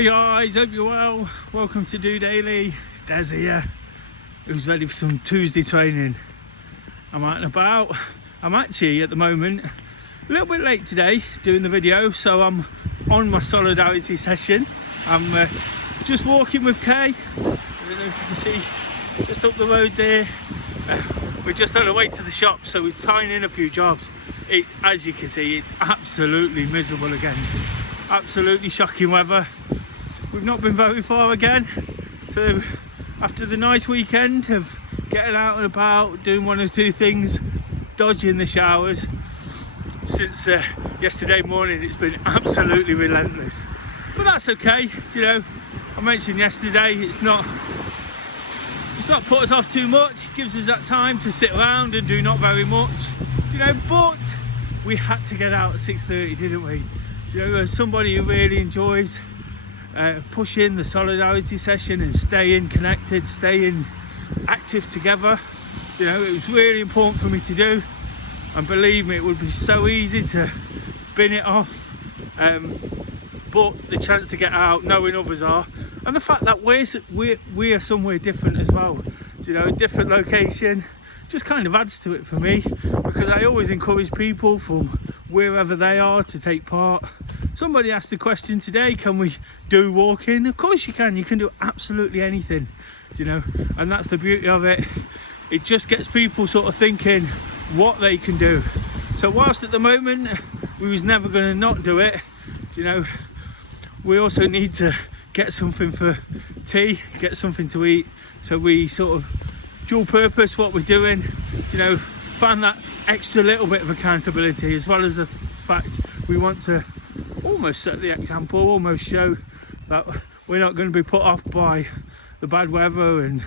Hi guys, hope you're well. Welcome to DOdaily. It's Des here, who's ready for some Tuesday training. I'm out and about. I'm actually at the moment a little bit late today doing the video, so I'm on my solidarity session. I'm just walking with Kay. I don't know if you can see just up the road there. We're just on the way to the shop, so we're tying in a few jobs. As you can see, it's absolutely miserable again. Absolutely shocking weather. We've not been very far again, so after the nice weekend of getting out and about, doing one or two things, dodging the showers, since yesterday morning it's been absolutely relentless. But that's okay, you know. I mentioned yesterday it's not put us off too much. It gives us that time to sit around and do not very much, you know. But we had to get out at 6:30, didn't we? You know, as somebody who really enjoys pushing the solidarity session and staying connected, staying active together, you know, it was really important for me to do. And believe me, it would be so easy to bin it off, but the chance to get out, knowing others are, and the fact that we are somewhere different as well, you know, a different location, just kind of adds to it for me, because I always encourage people from wherever they are to take part. Somebody asked the question today, can we do walking? Of course you can do absolutely anything, you know, and that's the beauty of it. It just gets people sort of thinking what they can do. So whilst at the moment we was never going to not do it, you know, we also need to get something for tea, get something to eat, so we sort of dual purpose what we're doing, you know, find that extra little bit of accountability, as well as the fact we want to almost set the example, almost show that we're not going to be put off by the bad weather and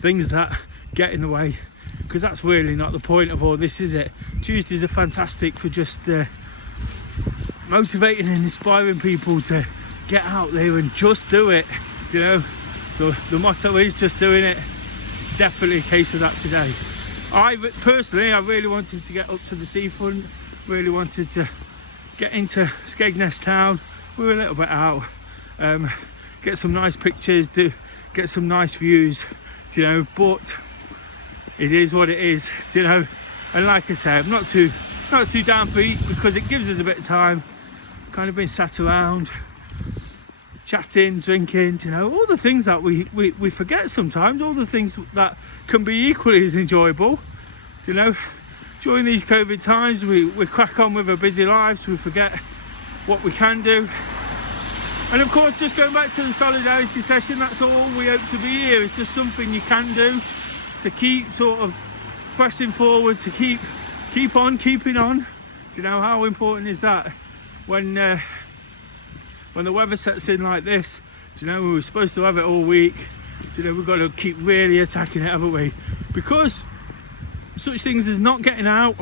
things that get in the way, because that's really not the point of all this, is it? Tuesdays are fantastic for just motivating and inspiring people to get out there and just do it, you know. The motto is just doing it. Definitely a case of that today. I really wanted to get up to the seafront, really wanted to get into Skegness town. We were a little bit out, get some nice pictures, get some nice views, you know, but it is what it is, you know. And like I say, I'm not too downbeat, because it gives us a bit of time, kind of being sat around, chatting, drinking, you know, all the things that we forget sometimes, all the things that can be equally as enjoyable, you know. During these COVID times, we crack on with our busy lives, we forget what we can do. And of course, just going back to the solidarity session, that's all we hope to be here. It's just something you can do to keep sort of pressing forward, to keep on keeping on. Do you know how important is that when the weather sets in like this? Do you know, we were supposed to have it all week. Do you know, we've got to keep really attacking it, haven't we? Because such things as not getting out,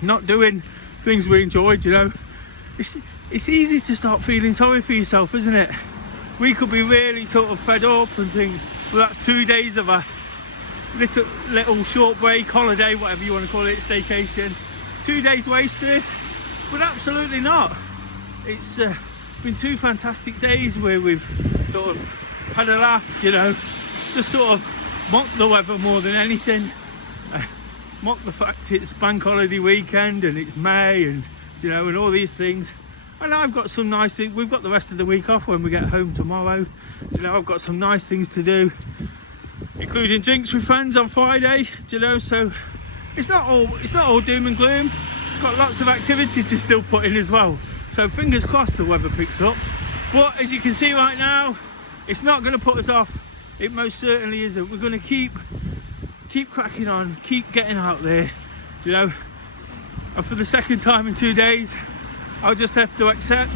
not doing things we enjoyed, you know, it's easy to start feeling sorry for yourself, isn't it? We could be really sort of fed up and think, well, that's 2 days of a little short break, holiday, whatever you want to call it, staycation, 2 days wasted. But absolutely not. It's been 2 fantastic days where we've sort of had a laugh, you know, just sort of mocked the weather more than anything. Mock the fact it's bank holiday weekend and it's May, and you know, and all these things. And I've got some nice things. We've got the rest of the week off when we get home tomorrow. You know, I've got some nice things to do, including drinks with friends on Friday. You know, so it's not all doom and gloom. It's got lots of activity to still put in as well. So fingers crossed the weather picks up. But as you can see right now, it's not going to put us off. It most certainly isn't. We're going to keep cracking on, keep getting out there, you know. And for the second time in 2 days, I'll just have to accept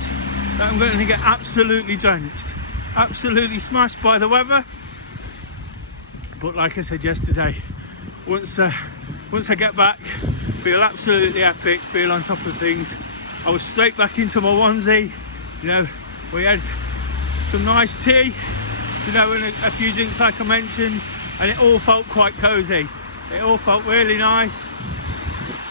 that I'm going to get absolutely drenched, absolutely smashed by the weather. But like I said yesterday, once I get back, feel absolutely epic, feel on top of things. I was straight back into my onesie, you know. We had some nice tea, you know, and a few drinks like I mentioned, and it all felt quite cosy. It all felt really nice.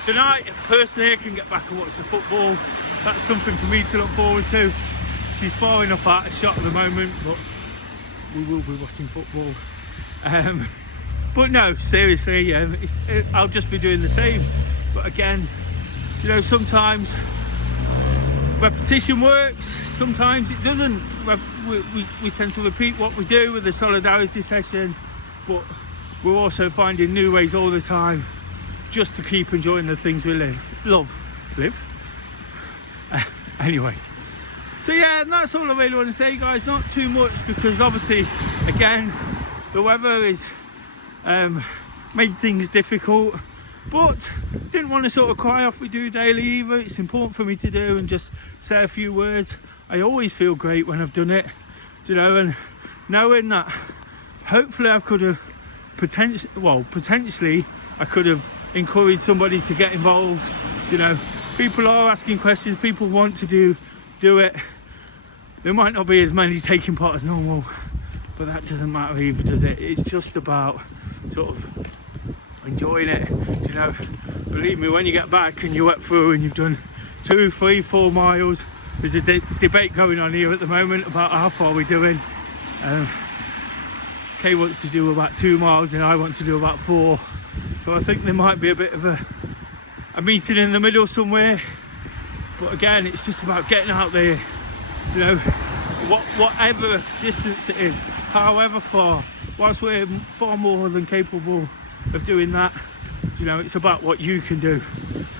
Tonight, personally, I can get back and watch the football. That's something for me to look forward to. she's far enough out of shot at the moment, but we will be watching football. But no, seriously, I'll just be doing the same. But again, you know, sometimes repetition works, sometimes it doesn't. We tend to repeat what we do with the solidarity session, but we're also finding new ways all the time just to keep enjoying the things we live. Anyway, so yeah, and that's all I really want to say, guys. Not too much, because obviously, again, the weather is made things difficult, but didn't want to sort of cry off with DOdaily either. It's important for me to do and just say a few words. I always feel great when I've done it, you know, and knowing that hopefully I could have potentially I could have encouraged somebody to get involved. You know, people are asking questions, people want to do it. There might not be as many taking part as normal, but that doesn't matter either, does it? It's just about sort of enjoying it. You know, believe me, when you get back and you're wet through and you've done 2, 3, 4 miles, there's a debate going on here at the moment about how far we're doing. Kay wants to do about 2 miles and I want to do about 4. So I think there might be a bit of a meeting in the middle somewhere. But again, it's just about getting out there, you know, whatever distance it is, however far. Whilst we're far more than capable of doing that, you know, it's about what you can do.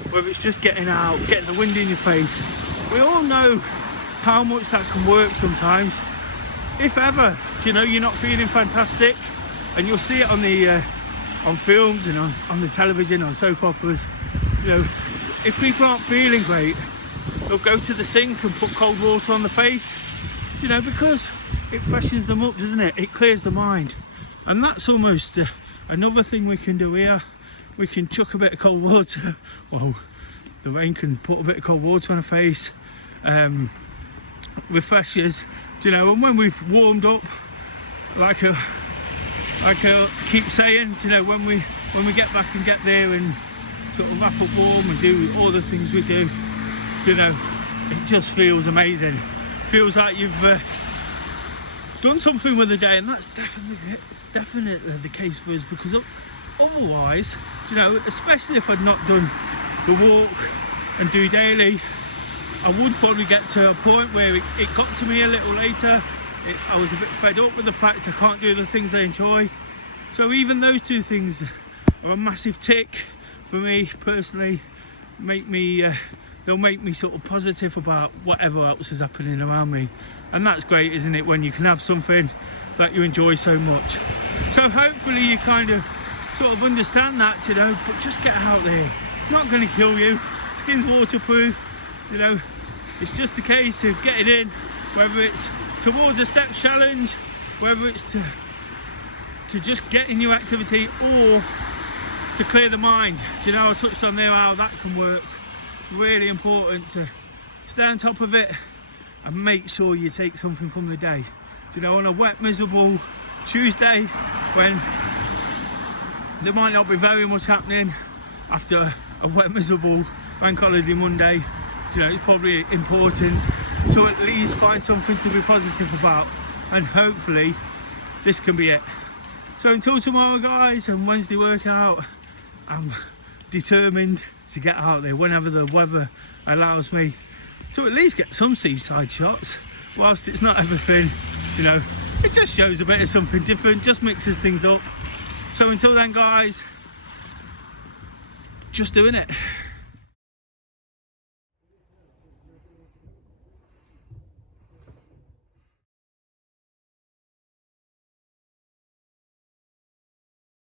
Whether it's just getting out, getting the wind in your face. We all know how much that can work sometimes. If ever, you know, you're not feeling fantastic, and you'll see it on the on films and on the television, on soap operas. You know, if people aren't feeling great, they'll go to the sink and put cold water on the face. You know, because it freshens them up, doesn't it? It clears the mind, and that's almost another thing we can do here. We can chuck a bit of cold water. Well, the rain can put a bit of cold water on a face. Refreshes, you know, and when we've warmed up, like I keep saying, you know, when we get back and get there and sort of wrap up warm and do all the things we do, you know, it just feels amazing. Feels like you've done something with the day, and that's definitely the case for us, because otherwise, you know, especially if I'd not done the walk and DOdaily, I would probably get to a point where it got to me a little later. I was a bit fed up with the fact I can't do the things I enjoy. So even those two things are a massive tick for me personally. They'll make me sort of positive about whatever else is happening around me. And that's great, isn't it, when you can have something that you enjoy so much. So hopefully you kind of sort of understand that, you know, but just get out there. It's not going to kill you. Skin's waterproof, you know. It's just a case of getting in, whether it's towards a steps challenge, whether it's to just get in your activity, or to clear the mind. Do you know, I touched on there how that can work. It's really important to stay on top of it and make sure you take something from the day. Do you know, on a wet, miserable Tuesday, when there might not be very much happening after a wet, miserable bank holiday Monday, you know, it's probably important to at least find something to be positive about, and hopefully this can be it. So until tomorrow, guys, and Wednesday workout, I'm determined to get out there whenever the weather allows me, to at least get some seaside shots. Whilst it's not everything, you know, it just shows a bit of something different, just mixes things up. So until then, guys, just doing it.